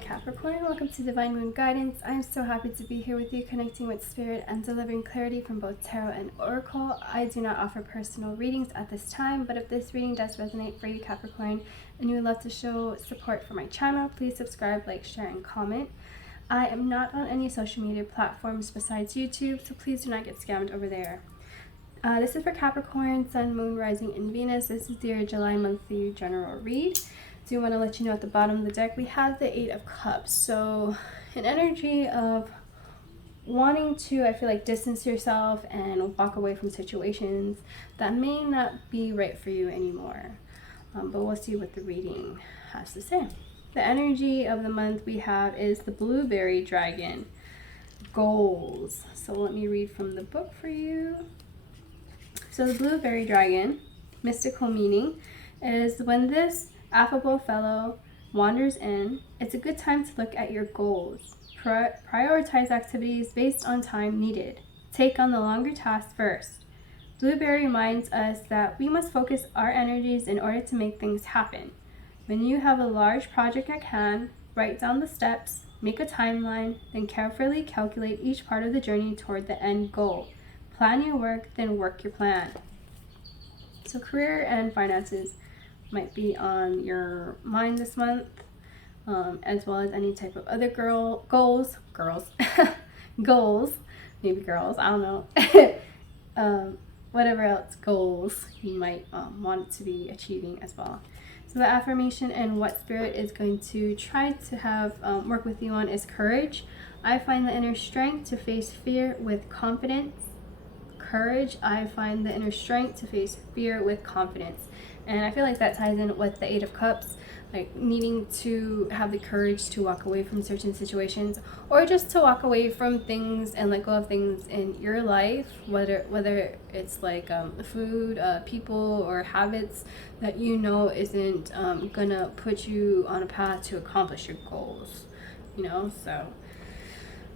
Capricorn, welcome to Divine Moon Guidance. I'm so happy to be here with you, connecting with Spirit and delivering clarity from both tarot and oracle. I do not offer personal readings at this time, but if this reading does resonate for you, Capricorn, and you would love to show support for my channel, please subscribe, like, share, and comment. I am not on any social media platforms besides YouTube, so please do not get scammed over there. This is for Capricorn, Sun, Moon, Rising, and Venus. This is your July monthly general read. Do want to let you know at the bottom of the deck we have the Eight of Cups. So an energy of wanting to, I feel like, distance yourself and walk away from situations that may not be right for you anymore. But we'll see what the reading has to say. The energy of the month we have is the Blueberry Dragon. Goals. So let me read from the book for you. So the Blueberry Dragon, mystical meaning, is when this affable fellow wanders in, it's a good time to look at your goals. Prioritize activities based on time needed. Take on the longer tasks first. Blueberry reminds us that we must focus our energies in order to make things happen. When you have a large project at hand, write down the steps, make a timeline, then carefully calculate each part of the journey toward the end goal. Plan your work, then work your plan. So career and finances might be on your mind this month, as well as any type of other goals, maybe girls, I don't know, whatever else goals you might want to be achieving as well. So the affirmation and what Spirit is going to try to have work with you on is courage. I find the inner strength to face fear with confidence. Courage, I find the inner strength to face fear with confidence. And I feel like that ties in with the Eight of Cups, like needing to have the courage to walk away from certain situations, or just to walk away from things and let go of things in your life, whether it's like food, people, or habits that you know isn't gonna put you on a path to accomplish your goals, so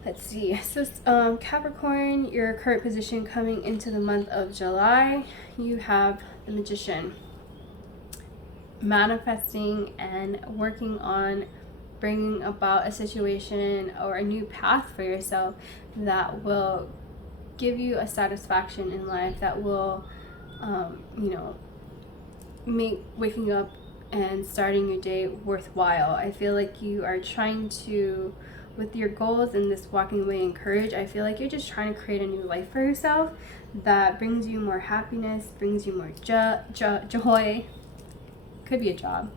let's see. So Capricorn, your current position coming into the month of July, you have the Magician. Manifesting and working on bringing about a situation or a new path for yourself that will give you a satisfaction in life, that will make waking up and starting your day worthwhile. I feel like you are trying to, with your goals and this walking away in courage, I feel like you're just trying to create a new life for yourself that brings you more happiness, brings you more joy. Could be a job,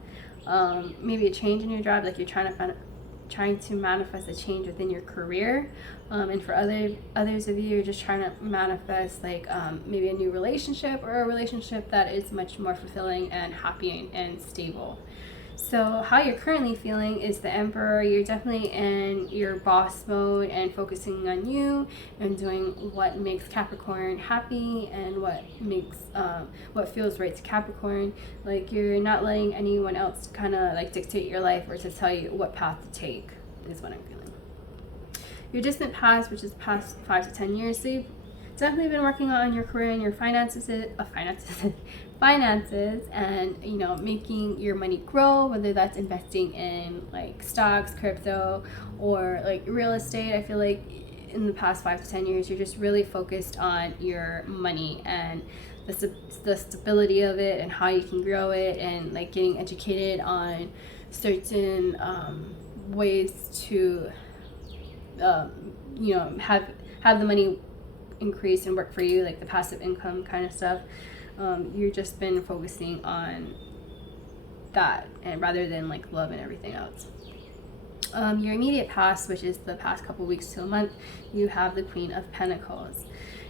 maybe a change in your job, like you're trying to manifest a change within your career, and for others of you, you're just trying to manifest like maybe a new relationship, or a relationship that is much more fulfilling and happy and stable. So how you're currently feeling is the Emperor. You're definitely in your boss mode and focusing on you and doing what makes Capricorn happy and what feels right to Capricorn. Like you're not letting anyone else kind of like dictate your life or to tell you what path to take, is what I'm feeling. Your distant past, which is past 5 to 10 years, so you've definitely been working on your career and your finances and making your money grow, whether that's investing in like stocks, crypto, or like real estate. I feel like in the past 5 to 10 years you're just really focused on your money and the stability of it and how you can grow it, and like getting educated on certain ways to have the money increase and work for you, like the passive income kind of stuff. You've just been focusing on that, and rather than like love and everything else. Your immediate past, which is the past couple weeks to a month, you have the Queen of Pentacles.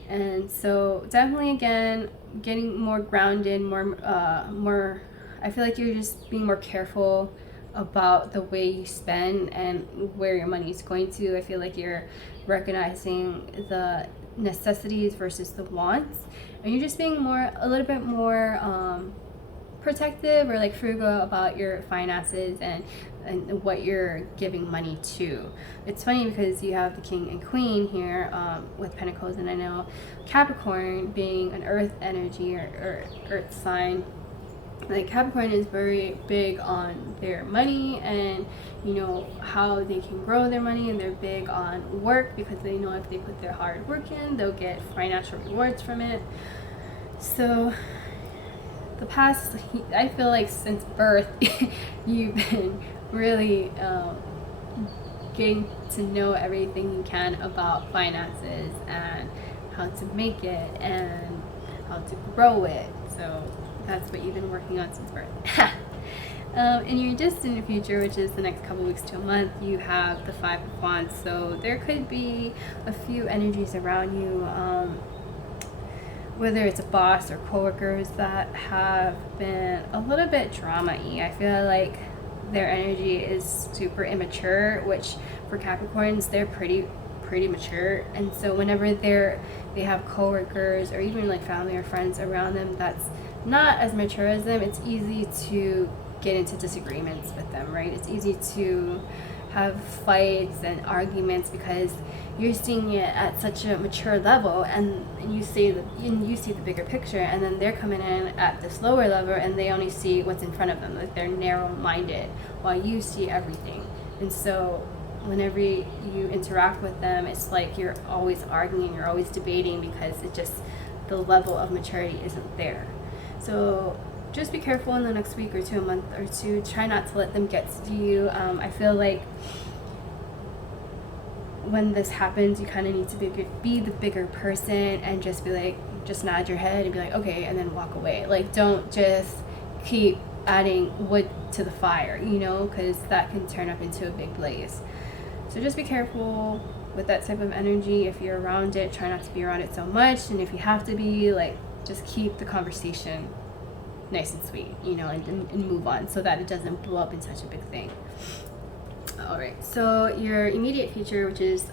And so definitely again getting more grounded, more I feel like you're just being more careful about the way you spend and where your money is going to. I feel like you're recognizing the necessities versus the wants, and you're just being a little bit more protective or like frugal about your finances and what you're giving money to. It's funny because you have the King and Queen here with Pentacles, and I know Capricorn being an earth energy or earth sign, Like Capricorn is very big on their money and, you know, how they can grow their money, and they're big on work because they know if they put their hard work in, they'll get financial rewards from it. So the past, I feel like since birth, you've been really getting to know everything you can about finances and how to make it and how to grow it. So that's what you've been working on since birth. In your distant future, which is the next couple weeks to a month, you have the Five of Wands. So there could be a few energies around you, whether it's a boss or coworkers that have been a little bit drama-y. I feel like their energy is super immature, which for Capricorns, they're pretty mature, and so whenever they have coworkers or even like family or friends around them that's not as mature as them, it's easy to get into disagreements with them, right? It's easy to have fights and arguments because you're seeing it at such a mature level, and you see the bigger picture, and then they're coming in at this lower level and they only see what's in front of them. Like they're narrow-minded while you see everything. And so whenever you interact with them, it's like you're always arguing, you're always debating, because it just, the level of maturity isn't there. So just be careful in the next week or two, a month or two. Try not to let them get to you. I feel like when this happens, you kind of need to be the bigger person and just be like, just nod your head and be like, okay, and then walk away. Like, don't just keep adding wood to the fire, you know, because that can turn up into a big blaze. So just be careful with that type of energy. If you're around it, try not to be around it so much. And if you have to be, like, just keep the conversation nice and sweet, you know, and move on so that it doesn't blow up in such a big thing. All right, so your immediate future, which is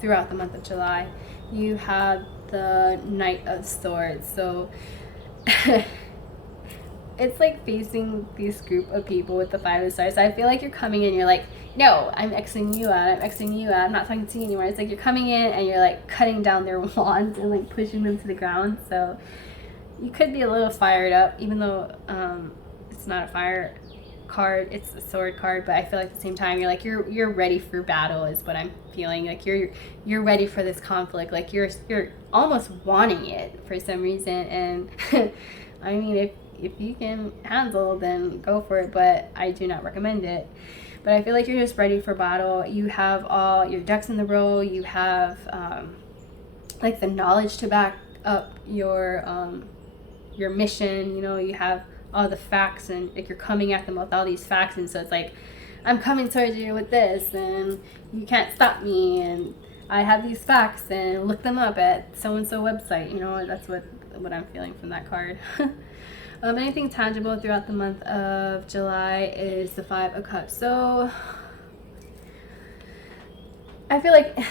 throughout the month of July, you have the Knight of Swords. So it's like facing this group of people with the Five of Swords. So I feel like you're coming in, you're like, no, I'm Xing you out, I'm not talking to you anymore. It's like you're coming in and you're like cutting down their wands and like pushing them to the ground. So you could be a little fired up, even though it's not a fire card, it's a sword card, but I feel like at the same time you're like you're ready for battle is what I'm feeling. Like you're ready for this conflict, like you're almost wanting it for some reason. And I mean, if you can handle, then go for it, but I do not recommend it. But I feel like you're just ready for battle. You have all your ducks in the row. You have like the knowledge to back up your mission. You know, you have all the facts, and like you're coming at them with all these facts, and so it's like, I'm coming towards you with this and you can't stop me, and I have these facts, and look them up at so-and-so website. You know, that's what I'm feeling from that card. Anything tangible throughout the month of July is the Five of Cups. So I feel like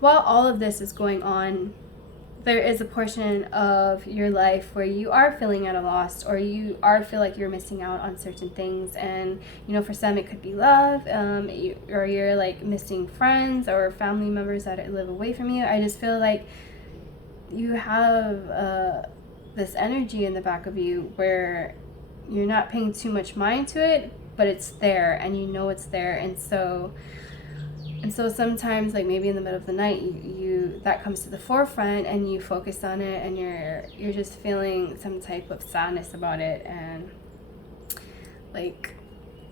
while all of this is going on, there is a portion of your life where you are feeling at a loss, or you feel like you're missing out on certain things. And you know, for some it could be love, or you're like missing friends or family members that live away from you. I just feel like you have this energy in the back of you where you're not paying too much mind to it, but it's there and you know it's there. And so sometimes, like maybe in the middle of the night, you that comes to the forefront and you focus on it, and you're just feeling some type of sadness about it, and like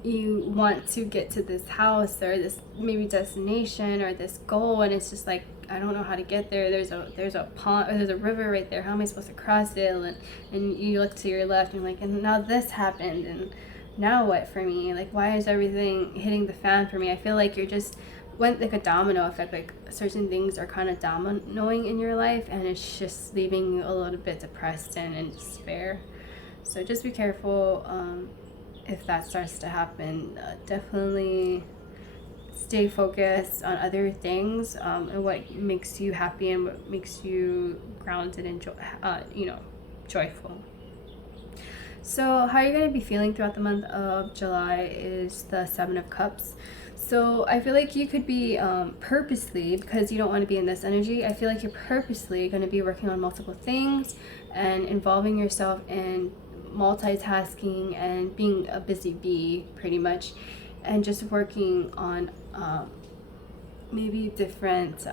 you want to get to this house or this maybe destination or this goal, and it's just like, I don't know how to get there. There's a pond, or there's a river right there. How am I supposed to cross it? And you look to your left and you're like, and now this happened, and now what for me? Like, why is everything hitting the fan for me? I feel like you're just went like a domino effect. Like certain things are kind of dominoing in your life, and it's just leaving you a little bit depressed and in despair. So just be careful if that starts to happen. Definitely stay focused on other things, and what makes you happy and what makes you grounded and joyful. So how you're going to be feeling throughout the month of July is the Seven of Cups. So I feel like you could be purposely, because you don't want to be in this energy, I feel like you're purposely going to be working on multiple things and involving yourself in multitasking and being a busy bee pretty much, and just working on maybe different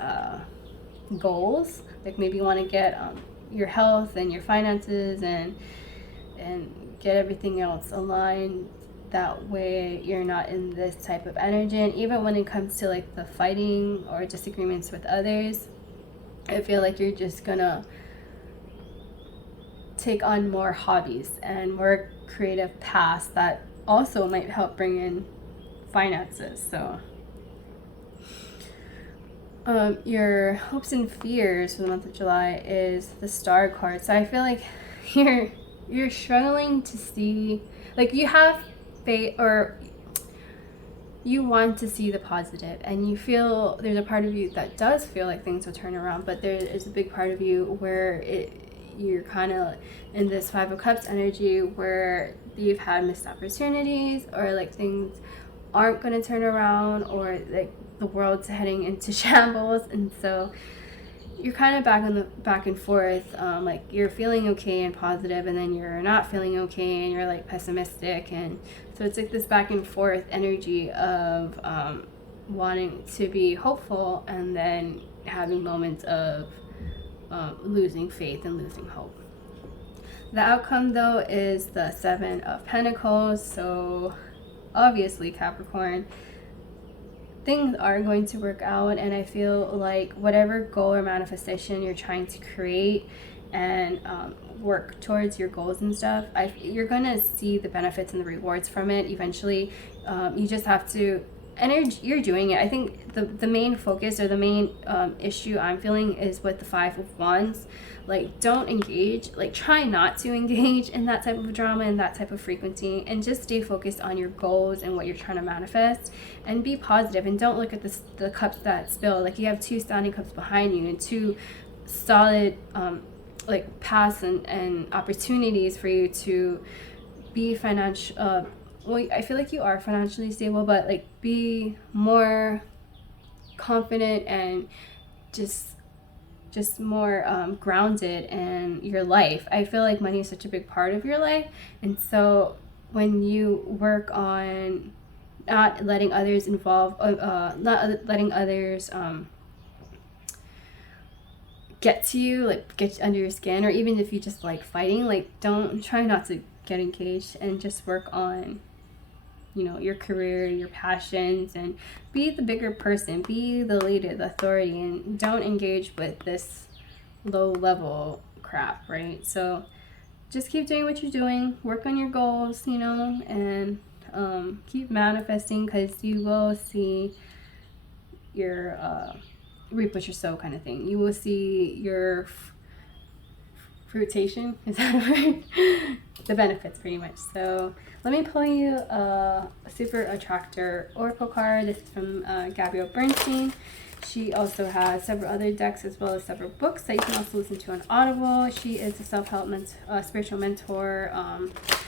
goals. Like maybe you want to get your health and your finances and get everything else aligned. That way you're not in this type of energy. And even when it comes to like the fighting or disagreements with others, I feel like you're just gonna take on more hobbies and more creative paths that also might help bring in finances. So your hopes and fears for the month of July is the Star card. So I feel like you're struggling to see, like you have faith, or you want to see the positive, and you feel there's a part of you that does feel like things will turn around, but there is a big part of you where you're kind of in this Five of Cups energy where you've had missed opportunities, or like things aren't going to turn around, or like the world's heading into shambles. And so you're kind of back and forth, like you're feeling okay and positive, and then you're not feeling okay and you're like pessimistic. And so it's like this back and forth energy of wanting to be hopeful and then having moments of losing faith and losing hope. The outcome though is the Seven of Pentacles. So obviously, Capricorn, things are going to work out, and I feel like whatever goal or manifestation you're trying to create and work towards your goals and stuff, you're gonna see the benefits and the rewards from it eventually. You just have to, and you're doing it. I think the main focus, or the main issue I'm feeling, is with the Five of Wands. Like, don't engage, like try not to engage in that type of drama and that type of frequency, and just stay focused on your goals and what you're trying to manifest, and be positive. And don't look at the cups that spill. Like, you have two standing cups behind you and two solid like paths and opportunities for you to be financial. Well, I feel like you are financially stable, but like be more confident and just more grounded in your life. I feel like money is such a big part of your life, and so when you work on not letting others not letting others get to you, like get under your skin, or even if you just like fighting, like try not to get engaged, and just work on your career, your passions, and be the bigger person, be the leader, the authority, and don't engage with this low level crap, right? So just keep doing what you're doing, work on your goals, and keep manifesting, because you will see your reap what you sow kind of thing. You will see your fruitation, is that a word? The benefits, pretty much. So let me pull you a Super Attractor Oracle card. This is from Gabrielle Bernstein. She also has several other decks, as well as several books that you can also listen to on Audible. She is a self-help spiritual mentor,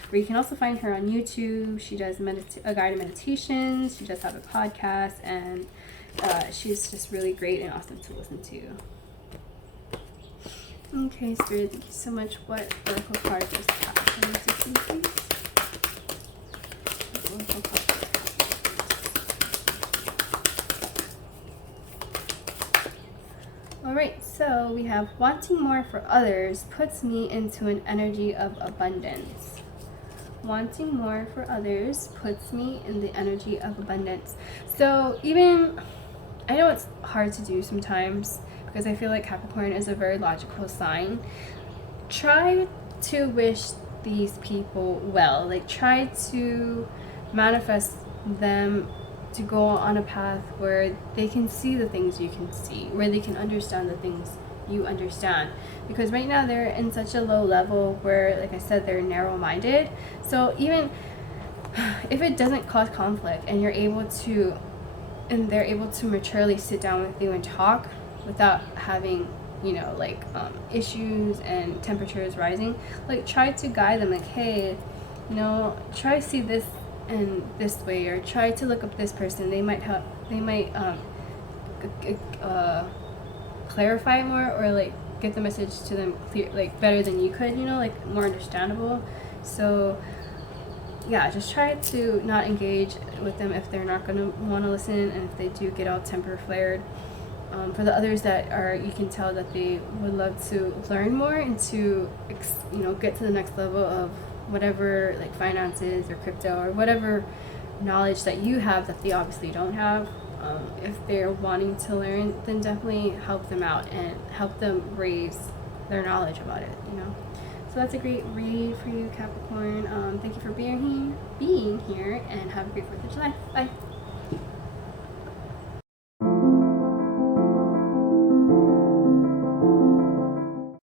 where you can also find her on YouTube. She does guided meditations. She does have a podcast, and she's just really great and awesome to listen to. Okay, Spirit, thank you so much. What Oracle card does Capricorn need to see, please? Oracle card. Alright, so we have wanting more for others puts me into an energy of abundance. Wanting more for others puts me in the energy of abundance. So even, I know it's hard to do sometimes, because I feel like Capricorn is a very logical sign. Try to wish these people well. Like, try to manifest them to go on a path where they can see the things you can see, where they can understand the things you understand. Because right now they're in such a low level where, like I said, they're narrow-minded. So even if it doesn't cause conflict, and they're able to maturely sit down with you and talk without having issues and temperatures rising, like try to guide them, like, hey, try to see this in this way, or try to look up this person. They might clarify more, or like get the message to them clear, like better than you could, like more understandable. So yeah, just try to not engage with them if they're not going to want to listen, and if they do get all temper flared. For the others that are, you can tell that they would love to learn more and to get to the next level of whatever, like finances or crypto or whatever knowledge that you have that they obviously don't have. If they're wanting to learn, then definitely help them out and help them raise their knowledge about it, So that's a great read for you, Capricorn. Thank you for being here, and have a great 4th of July. Bye.